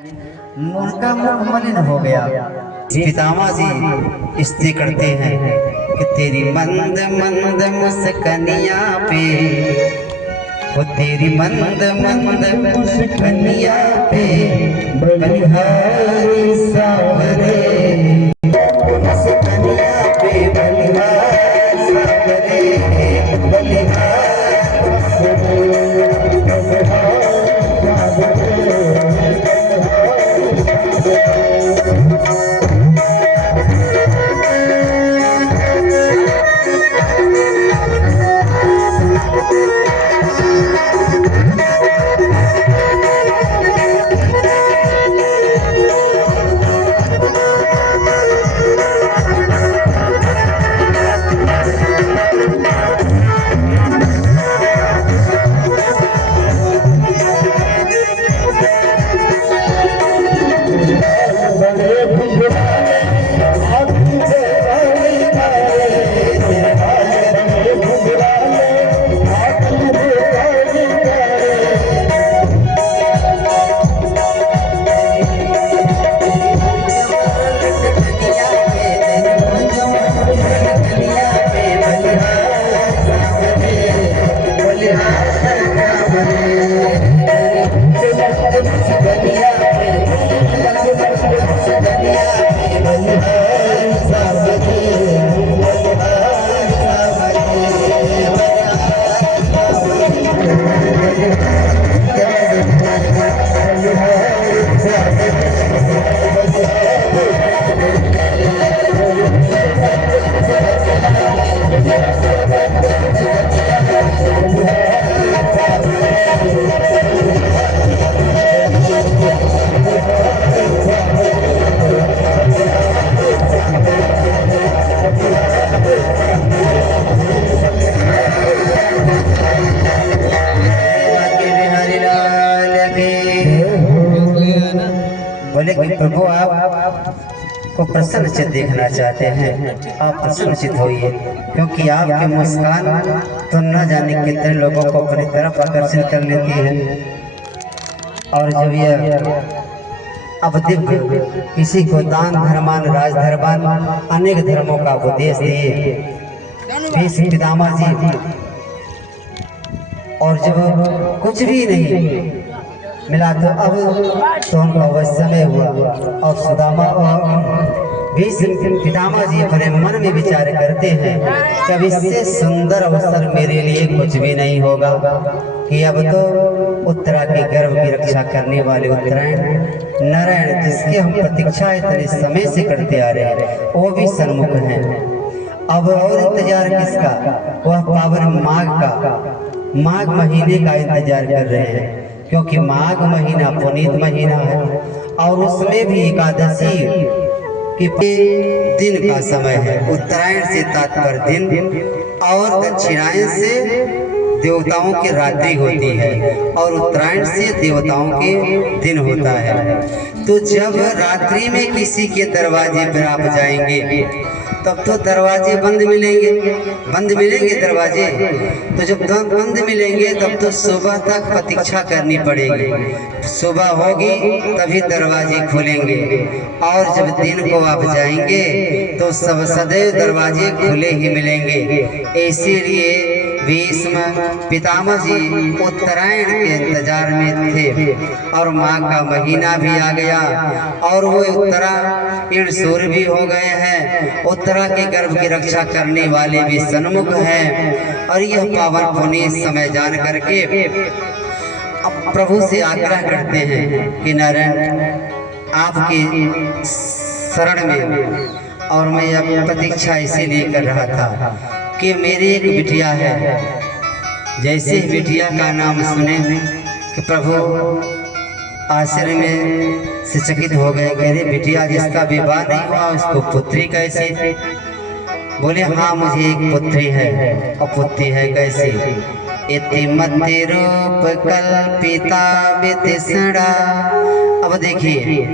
उनका मुख मलिन हो गया। पितामह जी स्त्री करते हैं कि तेरी मंद मंद मुस्कनिया पे, वो तेरी मंद मंद मुस्कनिया पे बलिहारी सावरे, मुस्कनिया पे बलिहारी सावरे, बलिहारी बोले कि प्रभु आप को प्रसन्नचित देखना चाहते हैं, आप प्रसन्नचित होइए, क्योंकि आपके मुस्कान तो न जाने कितने लोगों को अपनी तरफ आकर्षित कर लेती है। और जब यह अब दिव्य किसी को दान धर्मान राजधर्मान अनेक धर्मों का उपदेश दिए भीष्म पितामह जी, और जब कुछ भी नहीं मिला तो अब तो उनका वह समय हुआ। और सुदामा और भीष्म पितामह जी अपने मन में विचार करते हैं कभी इससे सुंदर अवसर मेरे लिए कुछ भी नहीं होगा कि अब तो उत्तरा के गर्भ की रक्षा करने वाले उत्तरायण नारायण, जिसकी हम प्रतीक्षा इतने समय से करते आ रहे हैं, वो भी सन्मुख हैं। अब और इंतजार किसका? वह पावन माघ महीने का इंतजार कर रहे हैं, क्योंकि माघ महीना पुनीत महीना है और उसमें भी एकादशी के दिन का समय है। उत्तरायण से तात्पर्य दिन और दक्षिणायन से देवताओं की रात्रि होती है और उत्तरायण से देवताओं के दिन होता है। तो जब रात्रि में किसी के दरवाजे पर आप जाएंगे तब तो दरवाजे बंद मिलेंगे दरवाजे। तो जब बंद मिलेंगे तब तो सुबह तक प्रतीक्षा करनी पड़ेगी, सुबह होगी तभी दरवाजे खुलेंगे। और जब दिन को आप जाएंगे तो सब सदैव दरवाजे खुले ही मिलेंगे। इसीलिए भीष्म पितामह जी उत्तरायण के इंतजार में थे और माघ का महीना भी आ गया और वो उत्तरायण सूर्य भी हो गए हैं। उत्तरा के गर्भ की रक्षा करने वाले भी सन्मुख हैं। और यह पावन पुनीत समय जान करके अब प्रभु से आग्रह करते हैं कि नारायण आपके शरण में, और मैं अब प्रतीक्षा इसीलिए कर रहा था कि मेरी एक बिटिया है। जैसे ही बिटिया का नाम सुने कि प्रभु आश्रय में से चकित हो गए, कह रहे बिटिया जिसका विवाह नहीं हुआ उसको पुत्री कैसे? बोले हाँ मुझे एक पुत्री है। और पुत्री है कैसे? इतिमति रूप कल्पिता वितिसड़ा। अब देखिए,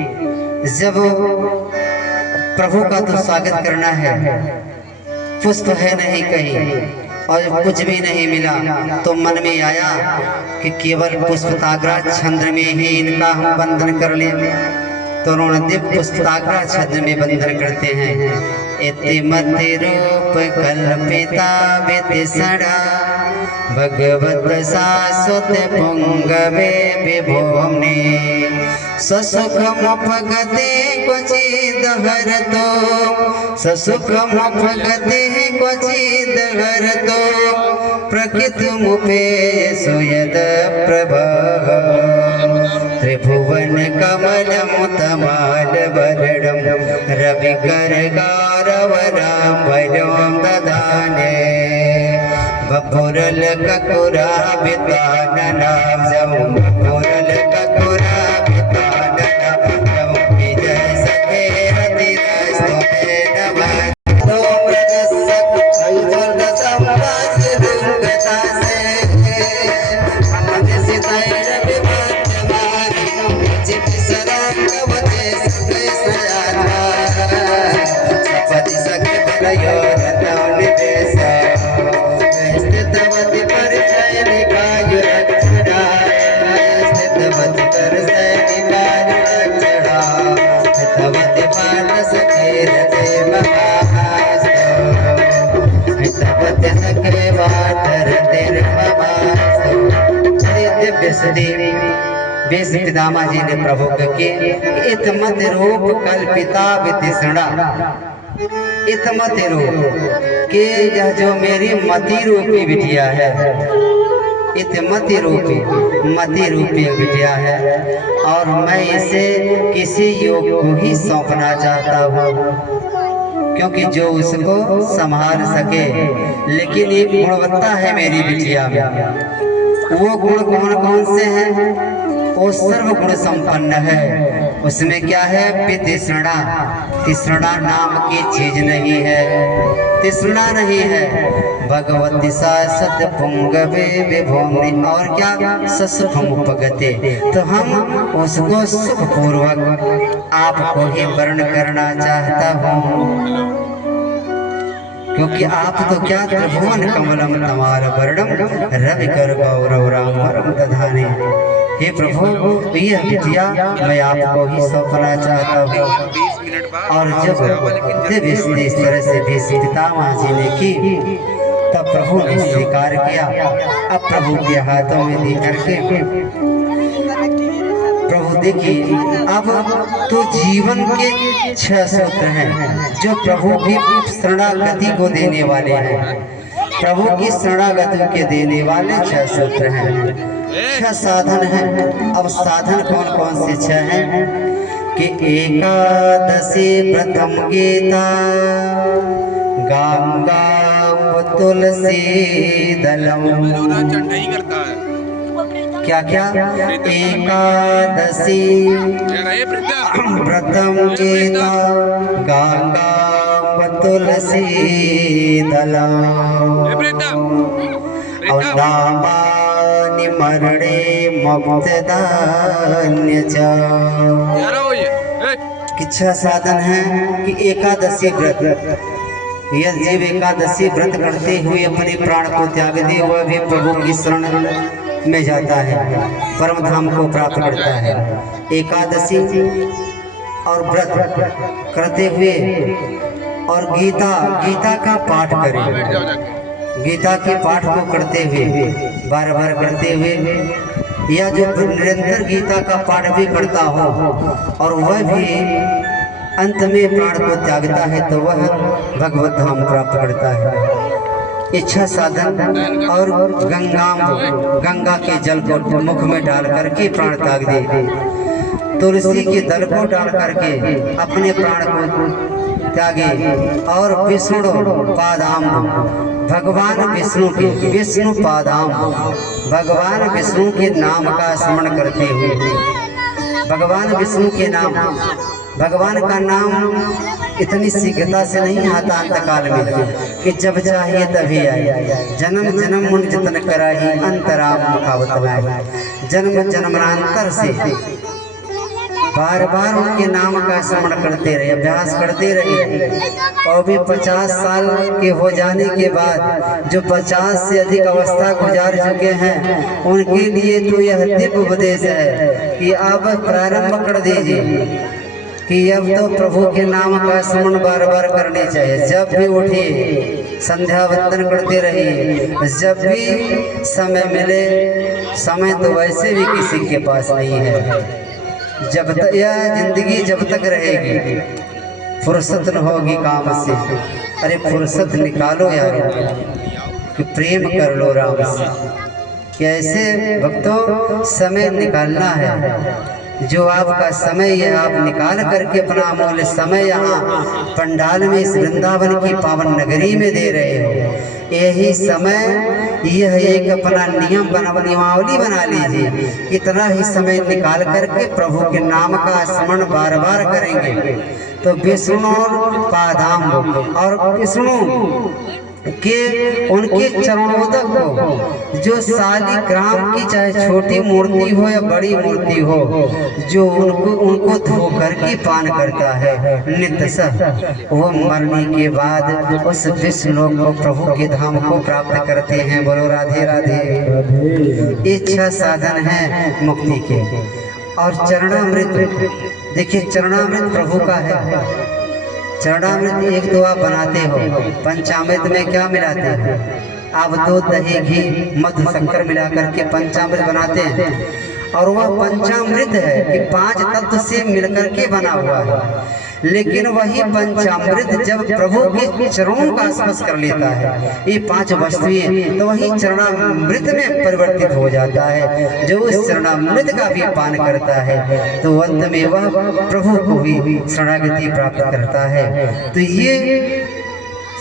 जब प्रभु का तो स्वागत करना है, पुष्प है नहीं कहीं, और कुछ भी नहीं मिला तो मन में आया कि केवल पुष्पताग्रा छंद्र में ही इनका हम बंधन कर लें। तो उन्होंने दिव्य पुष्पताग्रा छंद्र में बंधन करते हैं। इतिमति रूप कल्पिता वितिसड़ा भगवत शाश्वत पुंगवे विभोमने ससुखमुपगते क्वचिद् हरतो ससुखमुपगते क्वचिद् हरतो प्रकृतिमुपेयसु यद् प्रभः त्रिभुवन कमलमुतमालवरणं रविकरगारवराम्भजं ददाने बपुरल ककुरा बिताननां बपुरल ककुरा पितामा जी ने प्रभु के इतमत रूप कल्पिता वितिसड़ा इतमत रूप के यह जो मेरी मति रूपी बिटिया है इतमति रूपी मति रूपी बिटिया है और मैं इसे किसी योग को ही सौंपना चाहता हूँ क्योंकि जो उसको संभाल सके। लेकिन एक गुणवत्ता है मेरी बिटिया में। वो गुण कौन कौन से हैं? वो सर्व गुण संपन्न है। उसमें क्या है? वितिसृणा। तिसृणा नाम की चीज नहीं है, तिसृणा नहीं है। भगवती शाश्वत पुंगवे विभोमनि और क्या? ससुखमुपगते। तो हम उसको सुख पूर्वक आपको ही वर्ण करना चाहता हूँ क्योंकि आप तो क्या त्रिभुवन कमलम तमाल वर्णम रविकर गौरव राम दधाने। हे प्रभु यह विद्या मैं आपको ही सौंपना चाहता हूँ। और जब दिव्य इस तरह से भी पितामह जी ने की तब प्रभु ने स्वीकार किया। अब प्रभु के हाथों में दे करके प्रभु देखिए अब तो जीवन के 6 सूत्र हैं जो प्रभु की शरणागति को देने वाले हैं। प्रभु की शरणागति के देने वाले 6 सूत्र हैं, 6 साधन हैं। अब साधन कौन कौन से 6 हैं कि एकादशी प्रथम गीता गंगा तुलसी दलम क्या क्या एकादशी प्रथम गीता गंगा तुलसी दलम और नामानि मरणे मुक्तदान्य च। 6 साधन है कि एकादशी व्रत। यह जीव एकादशी व्रत करते हुए अपने प्राण को त्याग दे वह भी प्रभु की शरण में जाता है, परम धाम को प्राप्त करता है। एकादशी और व्रत करते हुए और गीता का पाठ करें। गीता के पाठ को करते हुए बार बार करते हुए या जो निरंतर गीता का पाठ भी करता हो और वह भी अंत में प्राण को त्यागता है तो वह भगवत धाम प्राप्त करता है। इच्छा साधन और गंगा के जल को मुख में डाल करके प्राण त्याग दे। तुलसी के दल को डाल करके अपने प्राण को त्यागे और विष्णु पादाम भगवान विष्णु के विष्णु पादाम भगवान विष्णु के नाम का स्मरण करते हुए भगवान विष्णु के नाम भगवान का नाम इतनी शीघ्रता से नहीं आता अंतकाल में कि जब चाहिए तभी आए। जन्म जन्म मुन जतन कराही अंतराम मुखावत नाहि। जन्म जन्मांतर से बार बार उनके नाम का स्मरण करते रहे, अभ्यास करते रहे। और भी 50 साल के हो जाने के बाद जो 50 से अधिक अवस्था गुजार चुके हैं, उनके लिए तो यह दिव्य उपदेश है कि अब प्रारंभ कर दीजिए कि अब तो प्रभु के नाम का स्मरण बार बार करने चाहिए। जब भी उठिए संध्या वंदन करते रहिए, जब भी समय मिले। समय तो वैसे भी किसी के पास नहीं है, जब तक यह जिंदगी जब तक रहेगी फुर्सत न होगी काम से। अरे फुर्सत निकालो यार, कि प्रेम कर लो राम से। कैसे भक्तों समय निकालना है, जो आपका समय है आप निकाल करके अपना अमूल्य समय यहाँ पंडाल में इस वृंदावन की पावन नगरी में दे रहे हो। यही समय यह एक अपना नियमावली बना लीजिए। इतना ही समय निकाल करके प्रभु के नाम का स्मरण बार बार करेंगे तो विष्णु पादाम और विष्णु के उनके चरणोदक को, जो शालिग्राम की चाहे छोटी मूर्ति हो या बड़ी मूर्ति हो, जो उनको धो करके पान करता है नित्य सह, वो मरने के बाद उस विष्णु को प्रभु के धाम को प्राप्त करते हैं। बोलो राधे राधे। इच्छा साधन है मुक्ति के। और चरणामृत, देखिए चरणामृत प्रभु का है। चरणामृत एक दो आप बनाते हो, पंचामृत में क्या मिलाते हैं आप? दूध दही घी मधु शक्कर मिला करके पंचामृत बनाते हैं। और वह पंचामृत है कि 5 तत्व से मिलकर के बना हुआ है। लेकिन वही पंचामृत जब प्रभु के चरणों का स्पर्श कर लेता है, ये 5 वस्तुएं, तो वही चरणामृत में परिवर्तित हो जाता है। जो उस चरणामृत का भी पान करता है तो अंत में वह प्रभु को भी शरणागति प्राप्त करता है। तो ये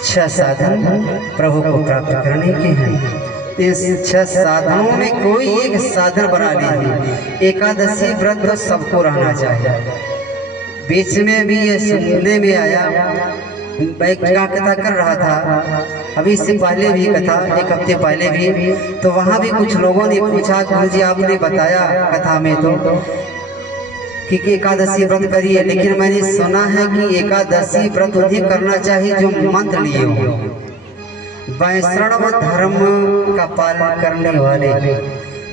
6 साधन प्रभु को प्राप्त करने के हैं। इस 6 साधनों में कोई एक साधन बना लीजिए। एकादशी व्रत तो सबको रहना चाहिए। बीच में भी ये सुनने में आया, मैं कथा कर रहा था अभी इससे पहले भी कथा, 1 हफ्ते पहले भी, तो वहाँ भी कुछ लोगों ने पूछा गुरु जी आपने बताया कथा में तो कि एकादशी व्रत करिए, लेकिन मैंने सुना है कि एकादशी व्रत उन्हें करना चाहिए जो मंत्र लिए हो, वैष्णव धर्म का पालन करने वाले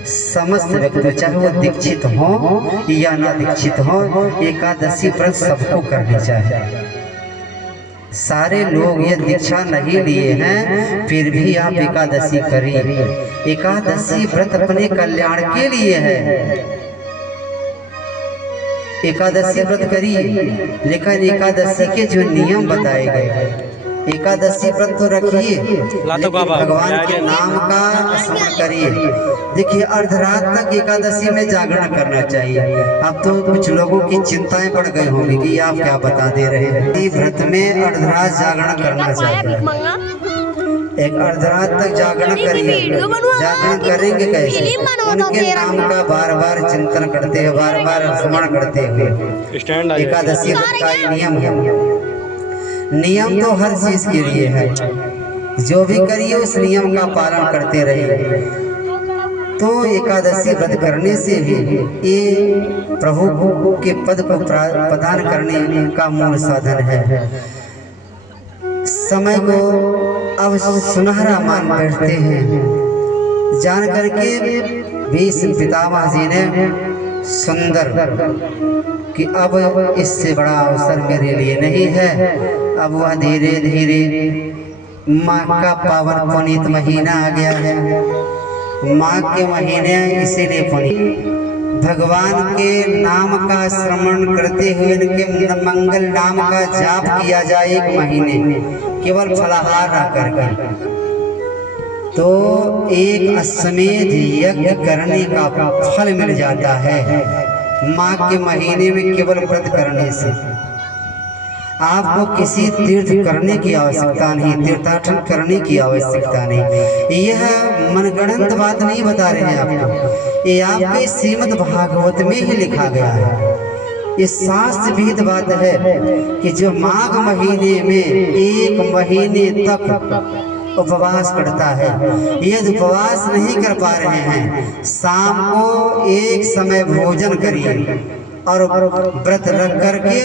समस्त व्यक्ति, चाहे वो दीक्षित हो या ना दीक्षित हो, एकादशी व्रत सबको करनी चाहिए। सारे लोग ये दीक्षा नहीं लिए हैं फिर भी आप एकादशी करिए। एकादशी व्रत अपने कल्याण के लिए है। एकादशी व्रत करिए, लेकिन एकादशी के जो नियम बताए गए, एकादशी व्रत तो रखिए, भगवान के नाम का स्मरण करिए। देखिए अर्धरात तक एकादशी में जागरण करना चाहिए। अब तो कुछ लोगों की चिंताएं बढ़ गई होंगी कि आप क्या बता दे रहे हैं। व्रत में अर्धरात जागरण करना चाहिए। एक अर्धरात तक जागरण करिए। जागरण करेंगे कैसे? उनके नाम का बार बार चिंतन करते हैं, बार बार स्मरण करते हुए। एकादशी व्रत का नियम है। नियम तो हर चीज के लिए है, जो भी करिए उस नियम का पालन करते रहिए। तो एकादशी व्रत करने से भी ये प्रभु के पद को प्रदान करने का मूल साधन है। समय को अब सुनहरा मान बैठते हैं, जान करके भीष्म पितामह जी ने सुंदर कि अब इससे बड़ा अवसर मेरे लिए नहीं है। अब वह धीरे धीरे माँ का पावन पुनीत महीना आ गया है। माँ के महीने इसीलिए पुनीत, भगवान के नाम का श्रवण करते हुए इनके मंगल नाम का जाप किया जाए 1 महीने केवल फलाहार रह करके, तो एक अश्वमेध यज्ञ करने का फल मिल जाता है। माँ के महीने में केवल व्रत करने से आपको किसी तीर्थ करने की आवश्यकता नहीं, तीर्थाटन करने की आवश्यकता नहीं। यह मनगढ़ंत बात नहीं बता रहे हैं आपको, ये आपके श्रीमद् भागवत में ही लिखा गया है। ये शास्त्र विहित बात है कि जो माघ महीने में 1 महीने तक उपवास करता है, यदि उपवास नहीं कर पा रहे हैं, शाम को एक समय भोजन करिए, और व्रत रख करके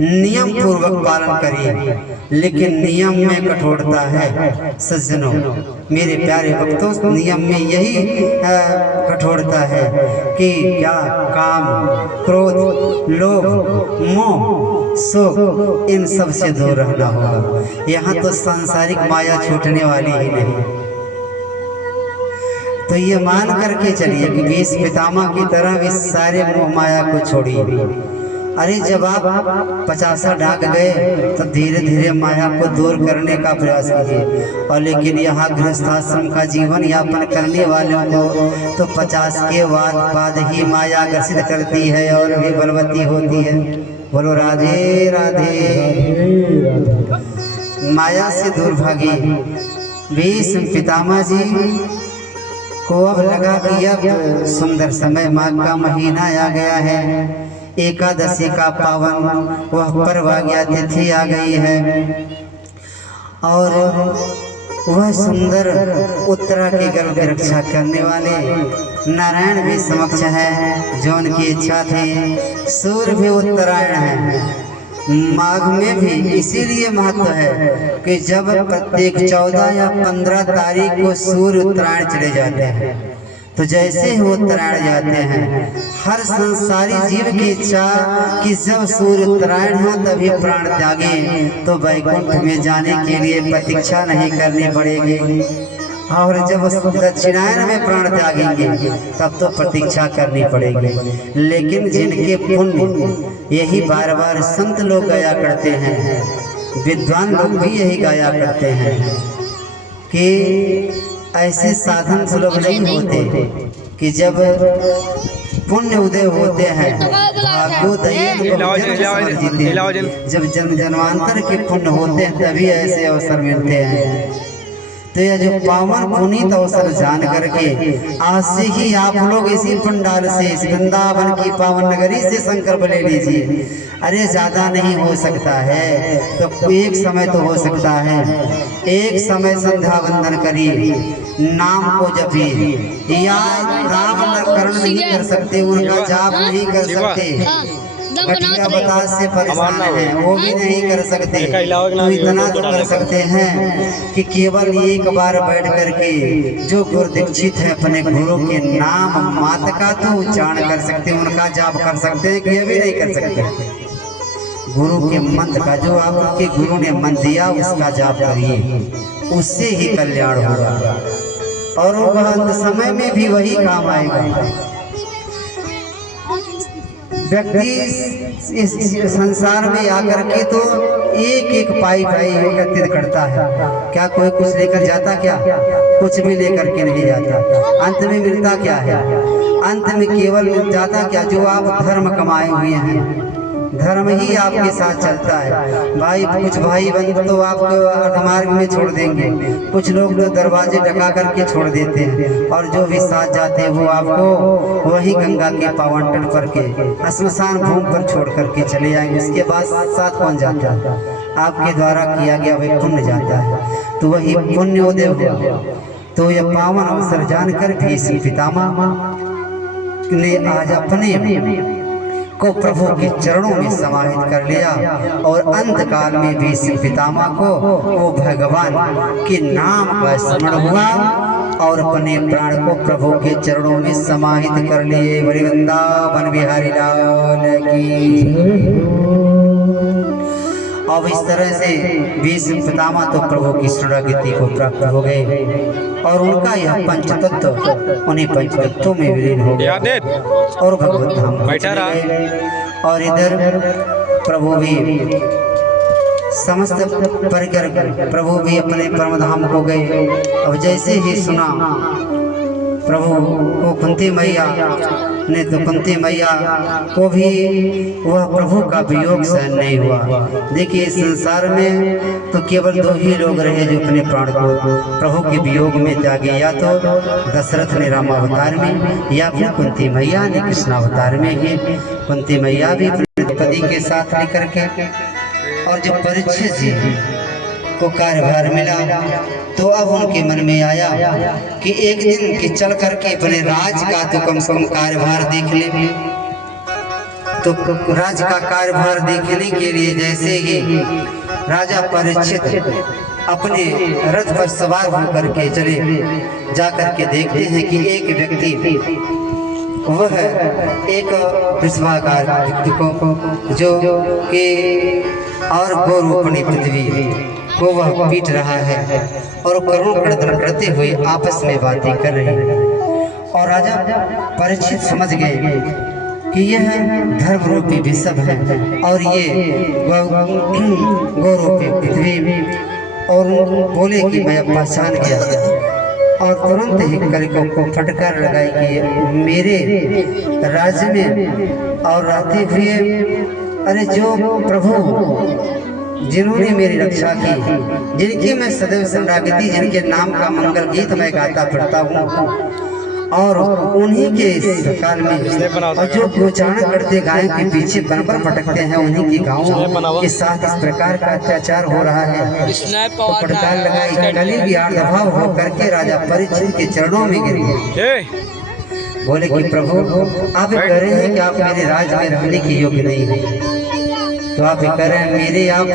नियम पूर्वक पालन करिए। लेकिन नियम में कठोरता है सज्जनों, मेरे प्यारे भक्तों, नियम में यही कठोरता है कि क्या काम, क्रोध, लोभ, मोह, शोक, इन सब से दूर रहना होगा। यहाँ तो सांसारिक माया छूटने वाली ही नहीं। तो ये मान करके चलिए कि भीष्म पितामह की तरह इस सारे मोह माया को छोड़िए। अरे जब आप 50 डाक गए तो धीरे धीरे माया को दूर करने का प्रयास कीजिए। और लेकिन यहाँ गृहस्थाश्रम का जीवन यापन करने वालों को तो 50 के बाद ही माया आकर्षित करती है और भी बलवती होती है। बोलो राधे राधे। माया से दूर भागी भीष्म पितामह जी को अब लगा कि अब सुंदर समय, माघ का महीना आ गया है, एकादशी का पावन वह पर्व आ गया, तिथि आ गई है और वह सुंदर उत्तरा के गर्भ की रक्षा करने वाले नारायण भी समक्ष है जो उनकी इच्छा थी। सूर्य भी उत्तरायण है। माघ में भी इसीलिए महत्व है कि जब प्रत्येक 14 या 15 तारीख को सूर्य उत्तरायण चले जाते हैं तो जैसे ही उत्तरायण जाते हैं हर संसारी जीव की इच्छा कि जब सूर्य उत्तरायण हो तभी प्राण त्यागे, तो वैकुंठ में जाने के लिए प्रतीक्षा नहीं करनी पड़ेगी। और जब दक्षिणायन में प्राण त्यागेंगे तब तो प्रतीक्षा करनी पड़ेगी। लेकिन जिनके पुण्य यही बार बार संत लोग गाया करते हैं, विद्वान लोग भी यही गाया करते हैं कि ऐसे साधन सुलभ नहीं होते कि जब पुण्य उदय होते हैं जब जन्म जन्मांतर के पुण्य होते हैं तभी ऐसे अवसर मिलते हैं। तो यह जो पावन पुनीत अवसर जान करके आज से ही आप लोग इसी पंडाल से, इस वृंदावन की पावन नगरी से संकल्प ले लीजिए। अरे ज्यादा नहीं हो सकता है तो एक समय तो हो सकता है, एक समय संध्या वंदन करिए, नाम को जपिए। या राम नामकरण नहीं कर सकते, उनका जाप नहीं कर सकते, गठिया बतास से परेशान है वो भी नहीं कर सकते, तो इतना तो कर सकते हैं कि केवल एक बार बैठ करके जो गुरु दीक्षित है अपने गुरु के नाम मात्र का तो उच्चारण कर सकते हैं, उनका जाप कर सकते हैं कि ये भी नहीं कर सकते। गुरु के मंत्र का, जो आपके गुरु ने मंत्र दिया उसका जाप करिए, उससे ही कल्याण होगा और वो समय में भी वही काम आएगा। व्यक्ति इस संसार में आकर के तो एक एक पाई एकत्रित करता है। क्या कोई कुछ लेकर जाता? क्या कुछ भी लेकर के नहीं जाता। अंत में मिलता क्या है? अंत में केवल मिल जाता क्या? जो आप धर्म कमाए हुए हैं, धर्म ही आपके साथ चलता है। भाई कुछ भाई बंधु तो आपको मार्ग में छोड़ देंगे, कुछ लोग तो दरवाजे ढका करके छोड़ देते हैं, और जो भी साथ जाते हैं वो आपको वही गंगा के पावन तट पर के श्मशान भूमि पर छोड़ करके चले जाएंगे। उसके बाद साथ कौन जाता है? आपके द्वारा किया गया वही पुण्य जाता है। तो वही पुण्य उदय हुआ। तो यह पावन अवसर जानकर भीष्म पितामह ने आज अपने को प्रभु के चरणों में समाहित कर लिया और अंत काल में भीष्म पितामह को वो भगवान के नाम का स्मरण हुआ और अपने प्राण को प्रभु के चरणों में समाहित कर लिए। वृंदावन बिहारी लाल की। अब इस तरह से भीष्म पितामह तो प्रभु की शरणागति को प्राप्त हो गए और उनका यह पंचतत्व उन्हीं पंचतत्वों में विलीन हो गया और भगवत धाम बैठा रहा। और इधर प्रभु भी समस्त परिकर प्रभु भी अपने परम धाम को गए। अब जैसे ही सुना प्रभु को कुंती मैया ने, तो कुंती मैया को भी वह प्रभु का वियोग सहन नहीं हुआ। देखिए इस संसार में तो केवल दो ही लोग रहे जो अपने प्राण को प्रभु के वियोग में त्यागे, या तो दशरथ ने रामावतार में या फिर कुंती मैया ने कृष्णावतार में ही। कुंती मैया भी पति के साथ लेकर के, और जो परीक्षित जी को कार्यभार मिला तो अब उनके मन में आया कि एक दिन कि चल करके अपने राज का तो कम से कम कार्यभार देख ले। तो राज का कार्यभार देखने के लिए जैसे ही राजा परीक्षित अपने रथ पर सवार होकर के चले, जाकर के देखते हैं कि एक व्यक्ति वह एक विश्वाकार व्यक्ति को जो कि और गौरूपणी पृथ्वी को वह पीट रहा है और करुण क्रदन करते हुए आपस में बातें कर रहे हैं। और राजा परीक्षित समझ गए कि यह धर्म रूपी विषम है और ये गौरूपी पृथ्वी, और बोले कि मैं पहचान गया, और तुरंत ही कलिकों को फटकार लगाई कि मेरे राज्य में और रहते हुए अरे जो प्रभु जिन्होंने मेरी रक्षा की, जिनकी मैं सदैव शरणागति, जिनके नाम का मंगल गीत मैं गाता फिरता हूँ, और उन्हीं के इस काल में और जो गोचारण करते गायों के पीछे बनकर भटकते हैं, उन्हीं की गाँव के साथ इस प्रकार का अत्याचार हो रहा है। तो फटकार लगाई, कली भी आर्द्रभाव हो करके राजा परीक्षित के चरणों में गिर गए। बोले कि प्रभु आप कह रहे हैं कि आप मेरे राज्य में रहने के योग्य नहीं है, तो आप कह रहे हैं मेरे आप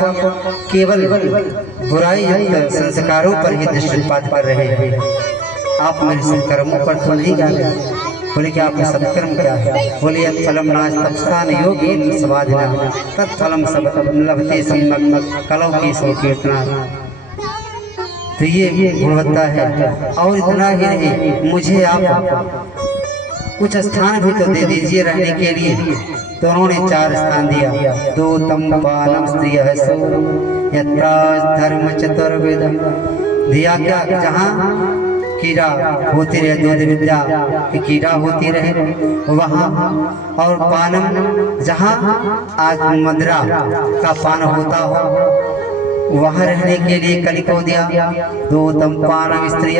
केवल बुराई युक्त संस्कारों पर ही दृष्टिपात कर रहे हैं, आप मेरे सत्कर्मों पर तो नहीं जा रहे। बोले कि आपका सत्कर्म क्या है? बोले फलम नाश तपस्तान योगी समाधिना तत्फलम सब लभते सम्यक कलौ की सो कीर्तना। तो ये गुणवत्ता है। और इतना ही नहीं, मुझे आप कुछ स्थान भी तो दे दीजिए रहने के लिए। तो उन्होंने 4 स्थान दिया। दो तम पानम स्त्रिय यत्रा धर्म चतुर्वेद दिया, क्या जहाँ कीड़ा होती रहे, दूध विद्या की कीड़ा होती रहे वहाँ, और पानम जहाँ आज मदिरा का पान होता हो वहाँ रहने के लिए कली को दिया। दो तम पानम स्त्रिय,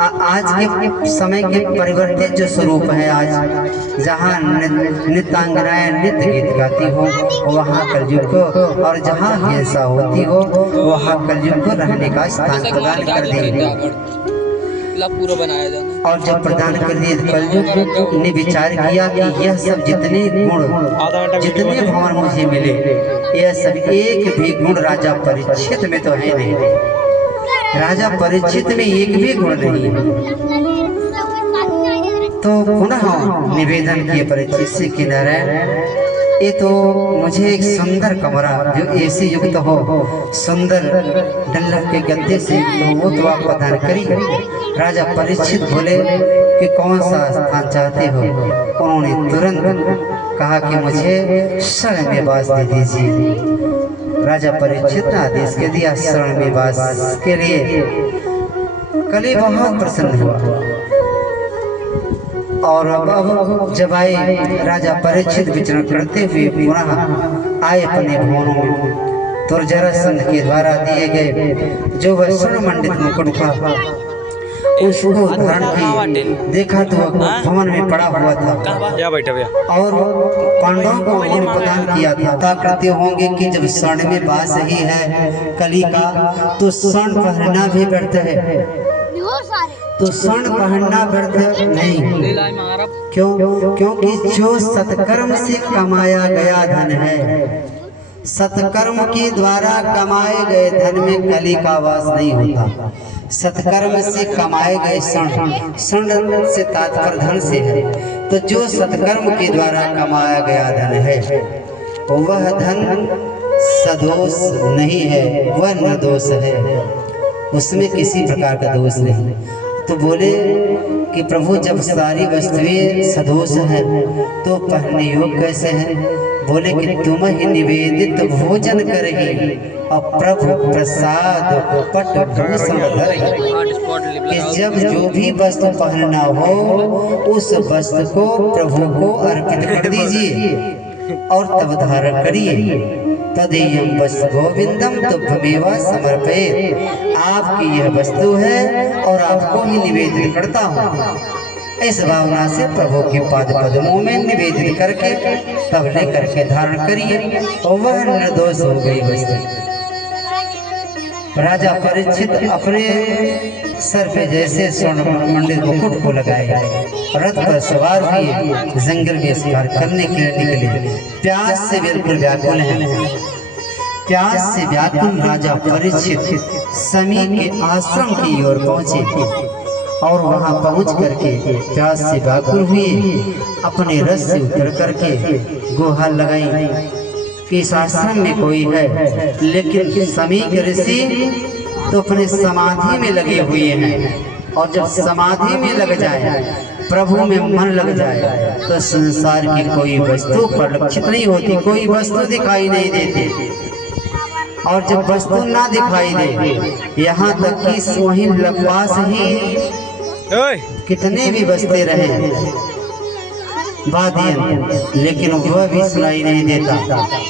आज के समय के परिवर्तित जो स्वरूप है, आज जहाँ नृत्यांगनाएं नृत्य गीत गाती हो वहाँ कलयुग को, और जहाँ हिंसा होती हो वहाँ कलयुग को रहने का स्थान प्रदान कर देंगे। पूरा बनाया जाना। और जब प्रदान कर दिए कलयुग ने विचार किया कि यह सब जितने गुण, जितने भवन मुझे मिले, यह सब एक भी गुण राजा परीक्षित में तो है नहीं। राजा परीक्षित में एक भी गुण नहीं है। तो पुनः निवेदन किए परीक्षित से कि नारायण, ये तो मुझे एक सुंदर कमरा जो ऐसे युक्त हो, सुंदर डल्लभ के गद्दे से, तो वो तो आप प्रदान करिए। राजा परीक्षित बोले कि कौन सा स्थान चाहते हो? उन्होंने तुरंत कहा कि मुझे शरण में वास दे दीजिए। राजा परीक्षित ने आदेश के दिया शरण में वास के लिए। कली बहुत प्रसन्न हुआ। और अब जब आए राजा परीक्षित विचरण करते हुए पुनः आए अपने भवनों में, तो जरासंध के द्वारा दिए गए जो वह स्वर्ण मंडित मुकुट था उसको धारण की देखा तो भवन में पड़ा हुआ था, और पांडवों को उन्होंने प्रदान किया था। करते होंगे कि जब स्वर्ण में वास ही है कली का, तो स्वर्ण पहनना भी व्यर्थ है। तो स्वर्ण पहनना व्यर्थ नहीं, क्यों? क्योंकि जो सत्कर्म से कमाया गया धन है, सत्कर्म के द्वारा कमाए गए धन में कली का वास नहीं होता। सत्कर्म से कमाए गए स्वर्ण से तात्पर्य धन से है। तो जो सत्कर्म के द्वारा कमाया गया धन है वह धन सदोष नहीं है, वह निर्दोष है, उसमें किसी प्रकार का दोष नहीं। तो बोले कि प्रभु जब सारी वस्तुएं सदोष हैं तो पहनने योग्य कैसे है? बोले कि तुम ही निवेदित भोजन करेगी और प्रभु प्रसाद पट भूषण धरेगी। कि जब जो भी वस्तु पहनना हो उस वस्तु को प्रभु को अर्पित कर दीजिए और तब धारण करिए। तदेयं वस्तु गोविंदम तुभ्यमेव समर्पयेत्। आपकी यह वस्तु है और आपको ही निवेदित करता हूँ। इस भावना से प्रभु के पाद पद्मों में निवेदित करके तब लेकर के धारण करिए और वह निर्दोष हो गई वस्तु। राजा परीक्षित अपने सर पे जैसे स्वर्ण मंडित मुकुट को लगाए, रथ पर सवार हुए, जंगल में शिकार करने के लिए निकले। प्यास से बिल्कुल व्याकुल हैं। प्यास से व्याकुल राजा परीक्षित समी के आश्रम की ओर पहुंचे और वहां पहुंच करके प्यास से व्याकुल हुए, अपने रथ से उतर करके गुहार लगाई कि इस आश्रम में कोई है। लेकिन समी के ऋषि तो अपने समाधि में लगे हुए हैं, और जब समाधि में लग जाए, प्रभु में मन लग जाए, तो संसार की कोई वस्तु परिलक्षित नहीं होती, कोई वस्तु दिखाई नहीं देती। और जब वस्तु ना दिखाई दे, यहाँ तक कि वहीं पास ही कितने भी बसते रहे वादियन, लेकिन वह भी सुनाई नहीं देता।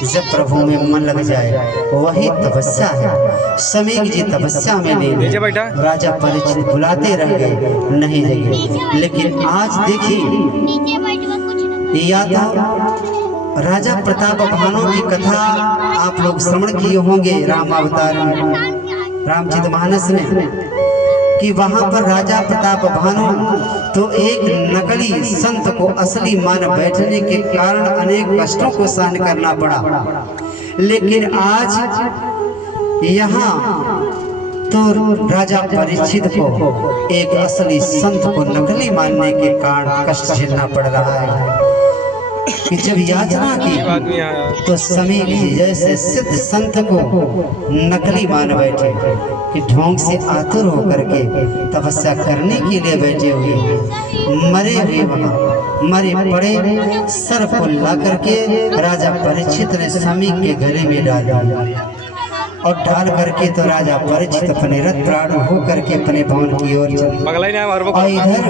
जब प्रभु में मन लग जाए, वही तपस्या है। समीक जी तपस्या में लीन, राजा परीक्षित बुलाते रह गए, नहीं जगे। लेकिन आज देखिए, या तो राजा प्रताप भानु की कथा आप लोग श्रवण किए होंगे राम अवतार में, रामचरितमानस में, कि वहां पर राजा प्रताप भानु तो एक नकली संत को असली मान बैठने के कारण अनेक कष्टों को सहन करना पड़ा। लेकिन आज यहाँ तो राजा परीक्षित को एक असली संत को नकली मानने के कारण कष्ट झेलना पड़ रहा है। कि जब याचना की तो समीक जी जैसे सिद्ध संत को नकली मान बैठे, कि ढोंग से आतुर होकर के तपस्या करने के लिए बैठे हुए, मरे हुए वहाँ मरे पड़े सर को ला करके राजा परीक्षित ने समीक के गले में डाल दिया। और डाल करके तो राजा परीक्षित अपने रथ प्राण होकर के अपने भवन की ओर चले। और इधर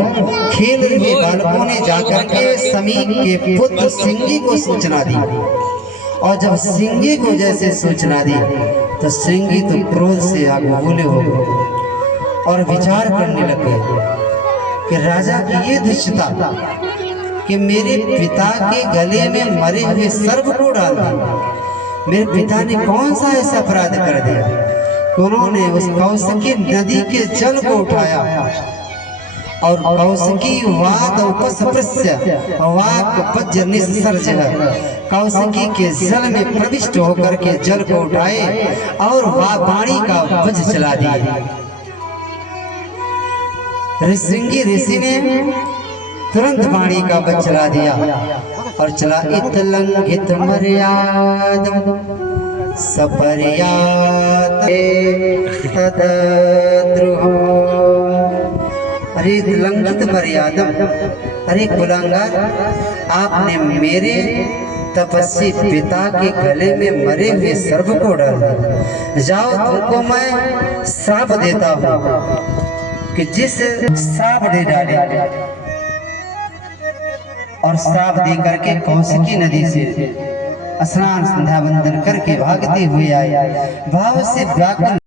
खेल रहे बालकों ने जाकर के समीक के पुत्र सिंगी को सूचना दी। और जब सिंगी को जैसे सूचना दी, तो सिंगी तो क्रोध से आग बबूले हो गए और विचार करने लगे कि राजा की ये दुष्टता कि मेरे पिता के गले में मरे हुए सर्प को डाल दिया। मेरे पिता ने कौन सा ऐसा अपराध कर दिया? उन्होंने उस कौशिकी नदी के जल को उठाया और कौशिकी वाद उपसप्रस्य वाक वज्र निसर्ज, कौशिकी के जल में प्रविष्ट होकर के जल को उठाए और वाणी का वज्र चला दिया। ऋषिंगी ऋषि ने तुरंत वाणी का वज्र चला दिया और चला इतलंघित मर्यादम सपर्याद तद्रुहो। अरे लंघित मर्यादम, अरे कुलांगार, आपने मेरे तपस्वी पिता के गले में मरे हुए सर्प को डाल दिया। जाओ, तुमको मैं श्राप देता हूँ कि जिस श्राप दे डाले। और श्राप दे करके कौशिकी नदी से स्नान संध्या वंदन करके भागते हुए आए। भाव से व्याकुल